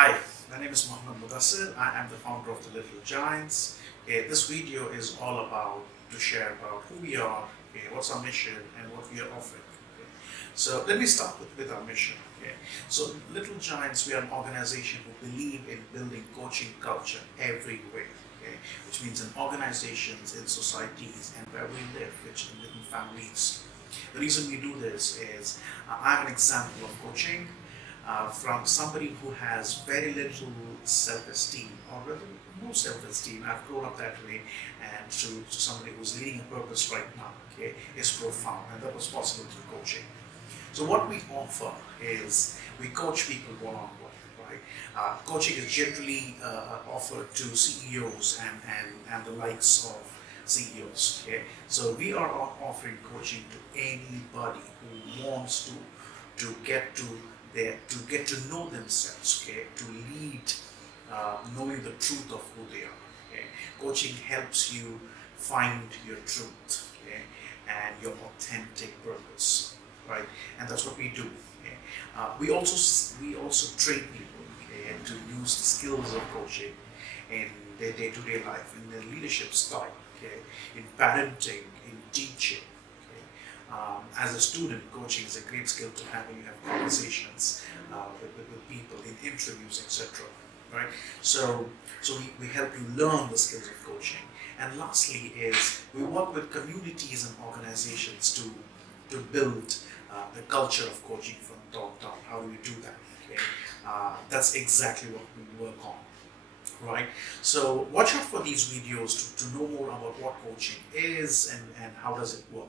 Hi, my name is MUDDASSIR. I am the founder of the Little Giants. This video is all about to share about who we are, what's our mission, and what we are offering. So let me start with our mission. So Little Giants, we are an organization who believe in building coaching culture everywhere. Which means in organizations, in societies, and where we live, which in families. The reason we do this is I'm an example of coaching from somebody who has very little self-esteem, or rather no self-esteem. I've grown up that way, and to somebody who's leading a purpose right now, is profound, and that was possible through coaching. So what we offer is we coach people one-on-one. Coaching is generally offered to CEOs and the likes of CEOs. So we are offering coaching to anybody who wants to get to know themselves, to lead, knowing the truth of who they are. Coaching helps you find your truth, and your authentic purpose, right? And that's what we do. We also train people to use the skills of coaching in their day-to-day life, in their leadership style, in parenting, in teaching. As a student, coaching is a great skill to have when you have conversations with people in interviews, etc. Right? So we help you learn the skills of coaching. And lastly is we work with communities and organizations to build the culture of coaching from top down. How do we do that? That's exactly what we work on, right? So watch out for these videos to know more about what coaching is and how does it work.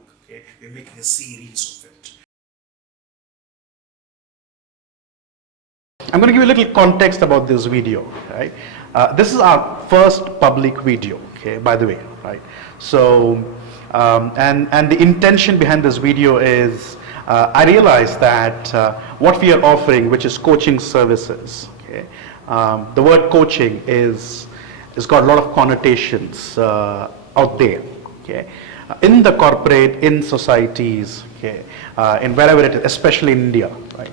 We're making a series of it. I'm going to give you a little context about this video, right? This is our first public video, by the way, right? So, and the intention behind this video is I realized that what we are offering, which is coaching services, the word coaching is got a lot of connotations out there, in the corporate, in societies, in wherever it is, especially in India, right?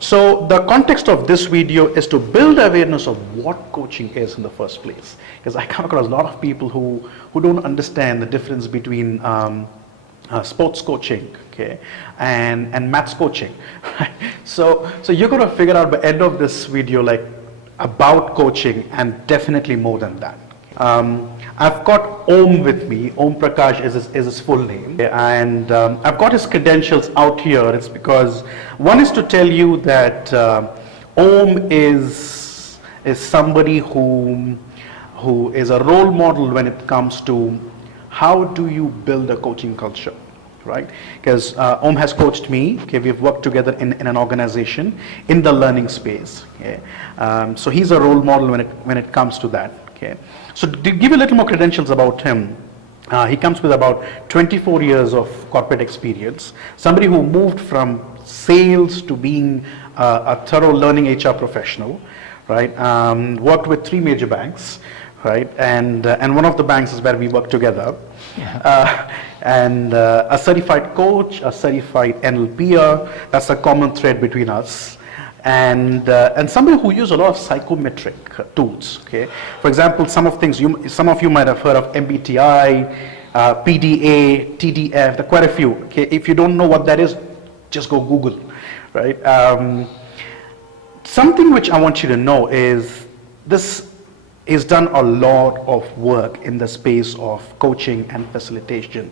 So the context of this video is to build awareness of what coaching is in the first place, because I come across a lot of people who don't understand the difference between sports coaching, and maths coaching. So you're going to figure out by the end of this video like about coaching and definitely more than that. I've got Om with me. Omprakash is his full name, and I've got his credentials out here. It's because one is to tell you that Om is somebody who is a role model when it comes to how do you build a coaching culture, right? Because Om has coached me. We've worked together in an organization in the learning space. So he's a role model when it comes to that. So to give you a little more credentials about him, he comes with about 24 years of corporate experience. Somebody who moved from sales to being a thorough learning HR professional, right? Worked with 3 major banks, right? And one of the banks is where we work together. And a certified coach, a certified NLPer, that's a common thread between us. And somebody who uses a lot of psychometric tools. For example, some of you might have heard of MBTI, PDA, TDF. There are quite a few. If you don't know what that is, just go Google, right? Something which I want you to know is this is done a lot of work in the space of coaching and facilitation,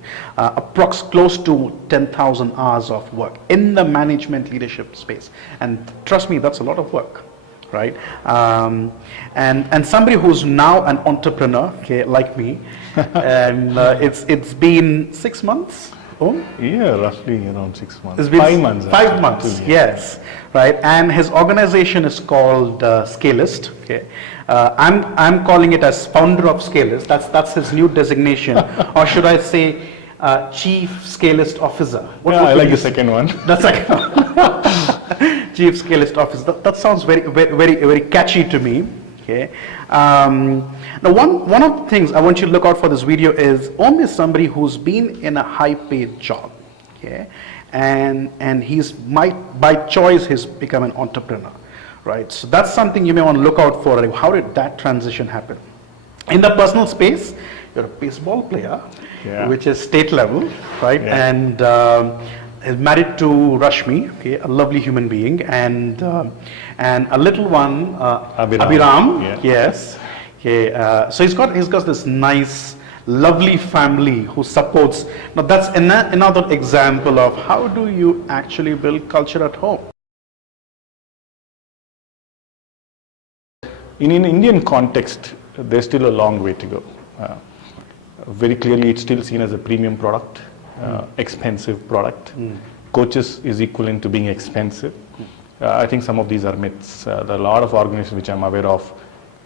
close to 10,000 hours of work in the management leadership space. And trust me, that's a lot of work, right? And somebody who's now an entrepreneur, like me, and it's been 6 months. Oh? Yeah, roughly around 6 months. It's been 5 months. 5 months, yes, right. And his organization is called Scalist. I'm calling it as founder of Scalist. That's his new designation, or should I say, Chief Scalist Officer? I like the second one. The second one. Chief Scalist Officer. That sounds very, very, very catchy to me. Now one of the things I want you to look out for this video is Om is somebody who's been in a high paid job, and by choice he's become an entrepreneur, right? So that's something you may want to look out for. Like, how did that transition happen? In the personal space, you're a baseball player, Yeah. which is state level, right? Yeah. And is married to Rashmi, okay, a lovely human being, and a little one, Abhiram, Yeah. yes. Okay, so he's got this nice, lovely family who supports. Now that's another example of how do you actually build culture at home. In an Indian context, there's still a long way to go. Very clearly, it's still seen as a premium product, expensive product. Coaches is equivalent to being expensive. I think some of these are myths. There are a lot of organizations which I'm aware of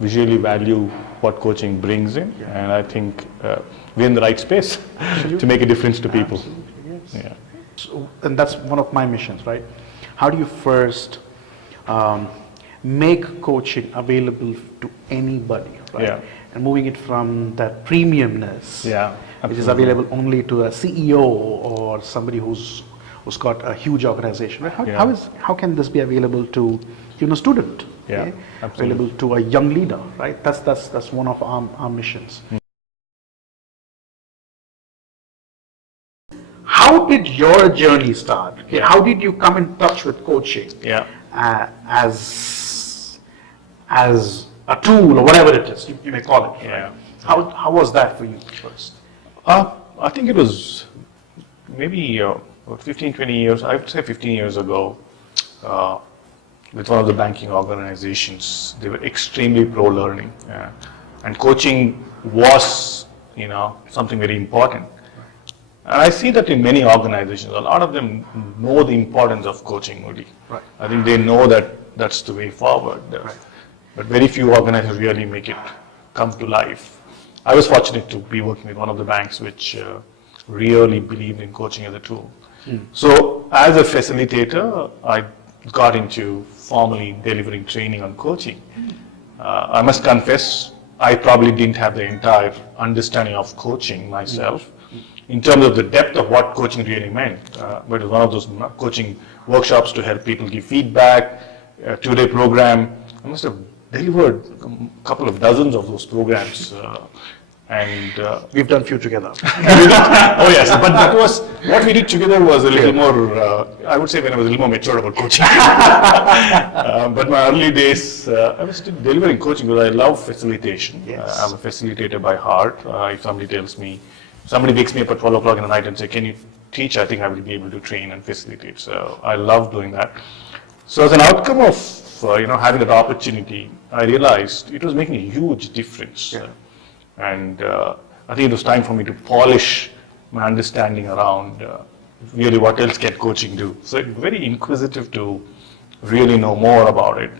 visually value what coaching brings in, and I think we're in the right space to make a difference to people. Absolutely, yes. Yeah. So, and that's one of my missions, right? How do you first make coaching available to anybody, right? Yeah. And moving it from that premiumness, Yeah, which is absolutely. available only to a CEO or somebody who's got a huge organization, right? Yeah. How can this be available to a student? Yeah, absolutely. Available to a young leader, right? That's one of our missions. How did your journey start? Okay, Yeah. how did you come in touch with coaching? Yeah. As a tool or whatever it is you may call it. Yeah. How was that for you first? I think it was maybe about 15, 20 years, I would say 15 years ago, with one of the banking organizations. They were extremely pro-learning. And coaching was, something very important. And I see that in many organizations. A lot of them know the importance of coaching, Moody. Right. I think they know that that's the way forward. Right. But very few organizations really make it come to life. I was fortunate to be working with one of the banks which really believed in coaching as a tool. So as a facilitator, I got into formally delivering training on coaching. I must confess, I probably didn't have the entire understanding of coaching myself in terms of the depth of what coaching really meant. But it was one of those coaching workshops to help people give feedback, a 2-day program. I must have delivered a couple of dozens of those programs. We've done few together. Oh yes, but that was, what we did together was a little more, I would say when I was a little more mature about coaching. But my early days, I was still delivering coaching because I love facilitation. Yes. I'm a facilitator by heart. If somebody wakes me up at 12 o'clock in the night and say, can you teach? I think I will be able to train and facilitate. So I love doing that. So as an outcome of having that opportunity, I realized it was making a huge difference. Yeah. And I think it was time for me to polish my understanding around really what else can coaching do. So I'm very inquisitive to really know more about it.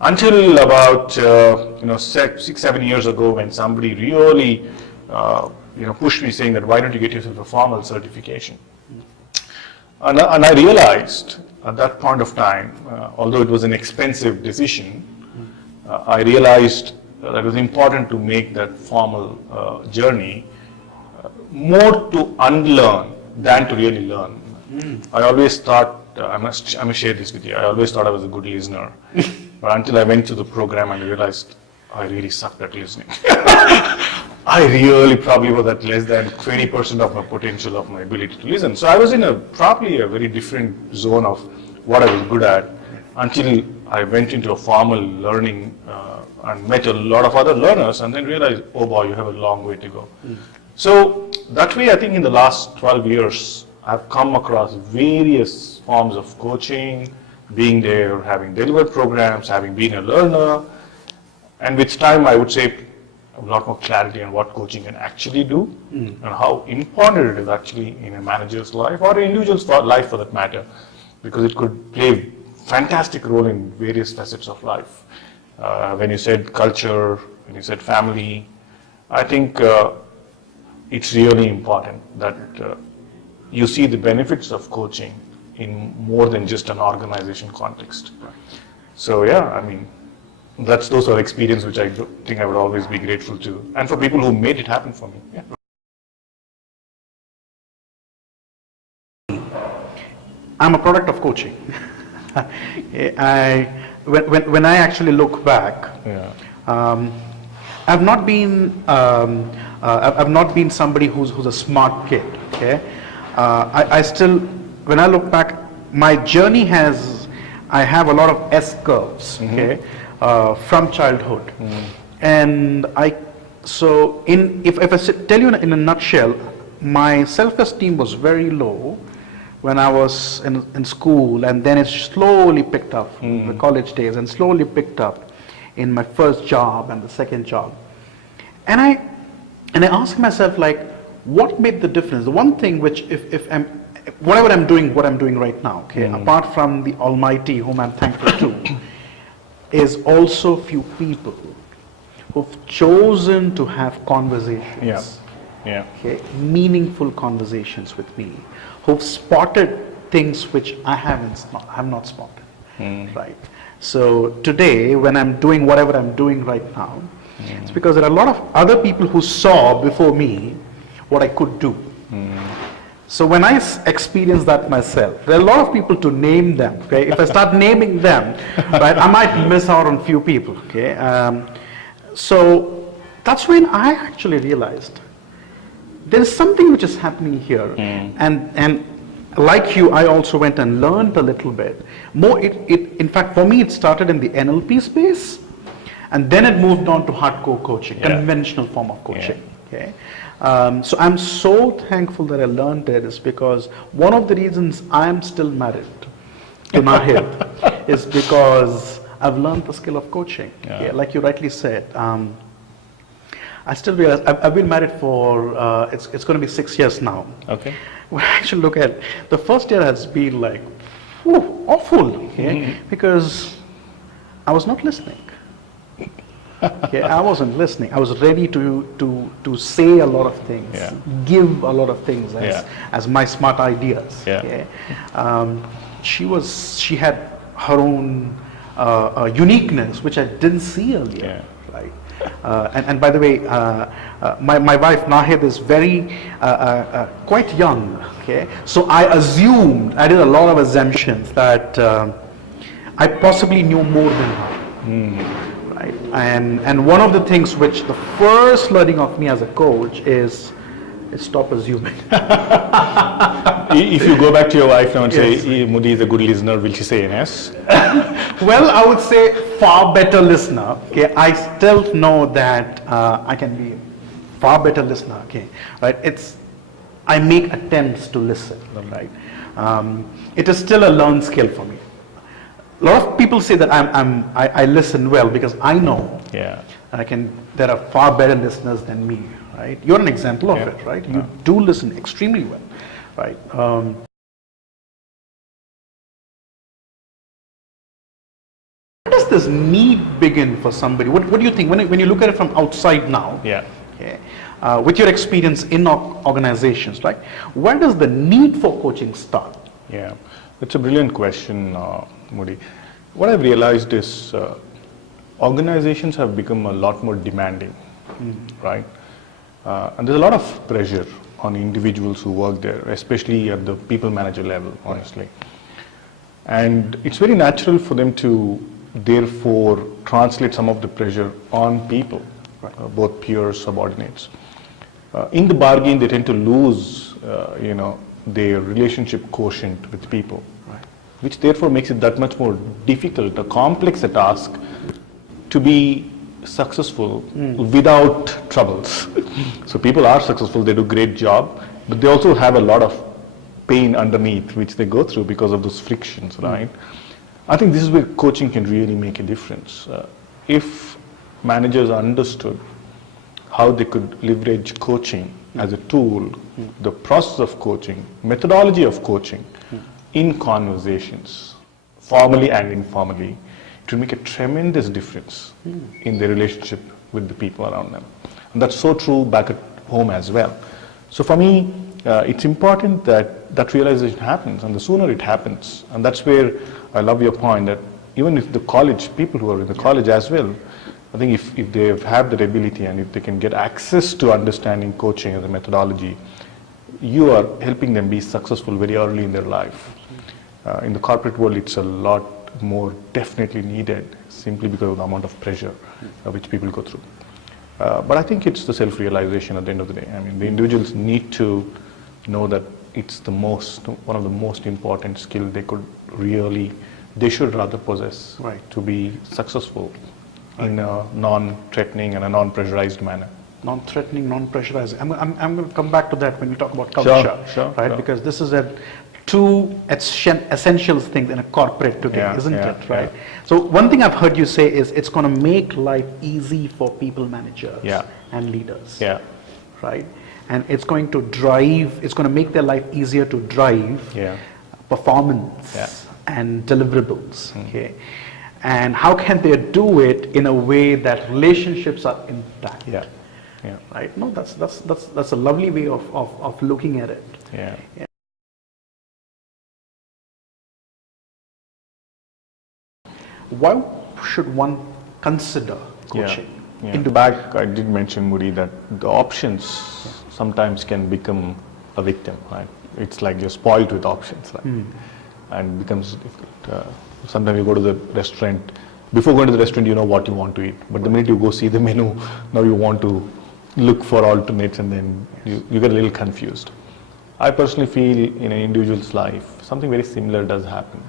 Until about 6-7 years ago, when somebody really pushed me saying that why don't you get yourself a formal certification? And I realized at that point of time, although it was an expensive decision, I realized that it was important to make that formal journey more to unlearn than to really learn. I always thought, I must share this with you, I always thought I was a good listener. But until I went to the program and I realized I really sucked at listening. I really probably was at less than 20% of my potential of my ability to listen. So I was in probably a very different zone of what I was good at until I went into a formal learning and met a lot of other learners and then realized, oh boy, you have a long way to go. So that way, I think in the last 12 years, I've come across various forms of coaching, being there, having delivered programs, having been a learner, and with time, I would say a lot more clarity on what coaching can actually do and how important it is actually in a manager's life or an individual's life for that matter, because it could play a fantastic role in various facets of life. When you said culture, when you said family, I think it's really important that you see the benefits of coaching in more than just an organization context. So yeah, I mean, those are experiences which I think I would always be grateful to, and for people who made it happen for me. Yeah. I'm a product of coaching. when I actually look back, Yeah. I've not been somebody who's a smart kid. Okay, I still, when I look back, my journey I have a lot of S curves. Okay, from childhood, and if I tell you in a nutshell, my self-esteem was very low when I was in school, and then it slowly picked up in the college days, and slowly picked up in my first job and the second job. And I asked myself, like, what made the difference? The one thing which, whatever I'm doing, what I'm doing right now, okay, apart from the Almighty, whom I'm thankful to, is also few people who've chosen to have conversations. Yeah. Yeah. Okay, meaningful conversations with me, who've spotted things which I have not spotted, right? So today, when I'm doing whatever I'm doing right now, it's because there are a lot of other people who saw before me what I could do. So when I experience that myself, there are a lot of people to name them. Okay, if I start naming them, right, I might miss out on few people. Okay, so that's when I actually realized there is something which is happening here, and like you, I also went and learned a little bit more. In fact, for me, it started in the NLP space, and then it moved on to hardcore coaching, conventional form of coaching. Okay, so I'm so thankful that I learned it, is because one of the reasons I'm still married to Nahid is because I've learned the skill of coaching. Okay? Like you rightly said. I still realize I've been married for it's going to be 6 years now. Okay. When I actually look at the first year, has been like awful, okay? Because I was not listening. Okay, I wasn't listening. I was ready to say a lot of things, give a lot of things as my smart ideas. Okay? She had her own uniqueness, which I didn't see earlier. Right? And by the way, my wife Nahid is very quite young. Okay, so I did a lot of assumptions that I possibly knew more than her. Right? And one of the things which the first learning of me as a coach is stop assuming. If you go back to your wife now and say, Muddy is a good listener, will she say yes? Well, I would say far better listener. Okay, I still know that I can be a far better listener. Okay, right? I make attempts to listen. Right? It is still a learned skill for me. A lot of people say that I listen well because I know. There are far better listeners than me. Right? You're an example of it. Right? You do listen extremely well. Right? Where does this need begin for somebody? What do you think when you look at it from outside now? Okay, with your experience in organizations, right? Where does the need for coaching start? Yeah, that's a brilliant question, Moody. What I've realized is organizations have become a lot more demanding, right? And there's a lot of pressure on individuals who work there, especially at the people manager level, honestly. And it's very natural for them to therefore translate some of the pressure on people, both peers, subordinates. In the bargain, they tend to lose, their relationship quotient with people, which therefore makes it that much more difficult, a complex a task to be successful without troubles. So people are successful, they do great job, but they also have a lot of pain underneath which they go through because of those frictions, right? I think this is where coaching can really make a difference. If managers understood how they could leverage coaching as a tool, the process of coaching, methodology of coaching in conversations, formally and informally, it will make a tremendous difference in their relationship with the people around them. And that's so true back at home as well. So for me, it's important that that realization happens, and the sooner it happens, and that's where I love your point that even if the college, people who are in the college as well, I think if they have that ability and if they can get access to understanding coaching as a methodology, you are helping them be successful very early in their life. In the corporate world, it's a lot more definitely needed simply because of the amount of pressure which people go through. But I think it's the self-realization at the end of the day. I mean, the individuals need to know that it's one of the most important skill they should rather possess to be successful in a non-threatening and a non-pressurized manner. Non-threatening, non-pressurizing. I'm going to come back to that when we talk about culture, sure. Because this is two essential things in a corporate today, isn't it, right? Yeah. So one thing I've heard you say is it's going to make life easy for people managers and leaders, right? And it's going to make their life easier to drive performance and deliverables, okay? And how can they do it in a way that relationships are intact? Right? No, that's a lovely way of looking at it. Yeah. Why should one consider coaching? Back, I did mention, Moody, that the options sometimes can become a victim, right? It's like you're spoiled with options, right? And it becomes difficult. Sometimes you go to the restaurant. Before going to the restaurant, you know what you want to eat. But the minute you go see the menu, now you want to look for alternates, and then you get a little confused. I personally feel in an individual's life, something very similar does happen.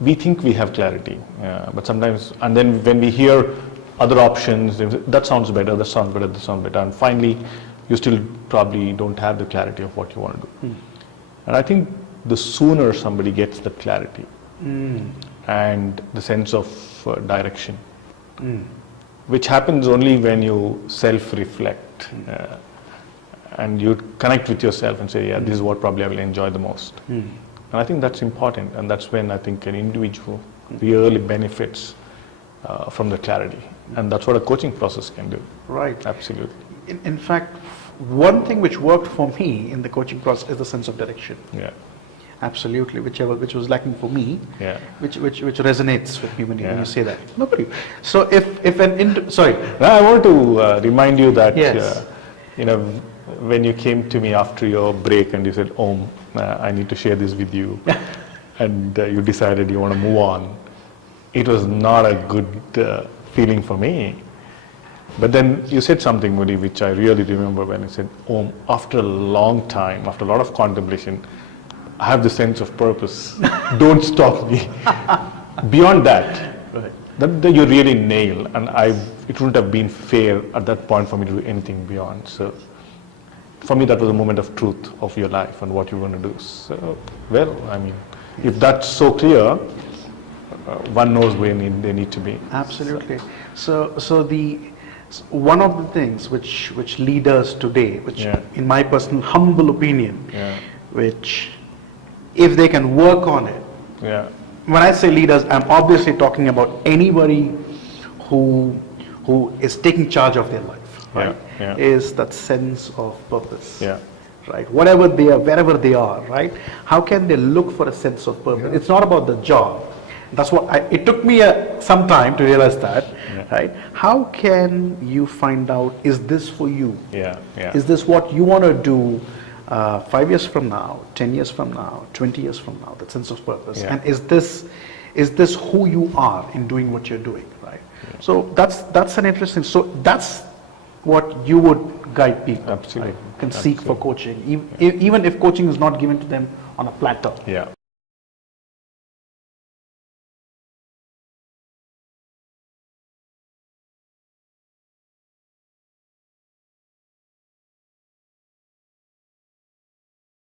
We think we have clarity, but sometimes, and then when we hear other options, that sounds better, that sounds better, that sounds better, and finally, you still probably don't have the clarity of what you want to do. And I think the sooner somebody gets that clarity and the sense of direction, which happens only when you self-reflect and you connect with yourself and say, this is what probably I will enjoy the most. And I think that's important, and that's when I think an individual really benefits from the clarity. And that's what a coaching process can do. Right. Absolutely. In fact, one thing which worked for me in the coaching process is the sense of direction. Yeah. Absolutely, which was lacking for me, which resonates with me when you say that. Nobody. So I want to remind you that when you came to me after your break and you said, Om, I need to share this with you, and you decided you want to move on, it was not a good feeling for me. But then you said something, Moody, which I really remember when you said, Om, after a long time, after a lot of contemplation, I have the sense of purpose. Don't stop me. Beyond that, that you really nail, and it wouldn't have been fair at that point for me to do anything beyond. So for me, that was a moment of truth of your life and what you want to do. So, well, I mean, if that's so clear, one knows where they need to be. Absolutely. So one of the things which leaders today, which in my personal humble opinion, which if they can work on it. When I say leaders, I'm obviously talking about anybody who is taking charge of their life, right? Is that sense of purpose, right? Whatever they are, wherever they are, right? How can they look for a sense of purpose? It's not about the job. That's what it took me some time to realize that, right? How can you find out, is this for you? Is this what you want to do 5 years from now, 10 years from now, 20 years from now, that sense of purpose? And is this who you are in doing what you're doing, right? So that's an interesting, so that's what you would guide people. Absolutely. Right? Can seek for coaching, even if coaching is not given to them on a platter.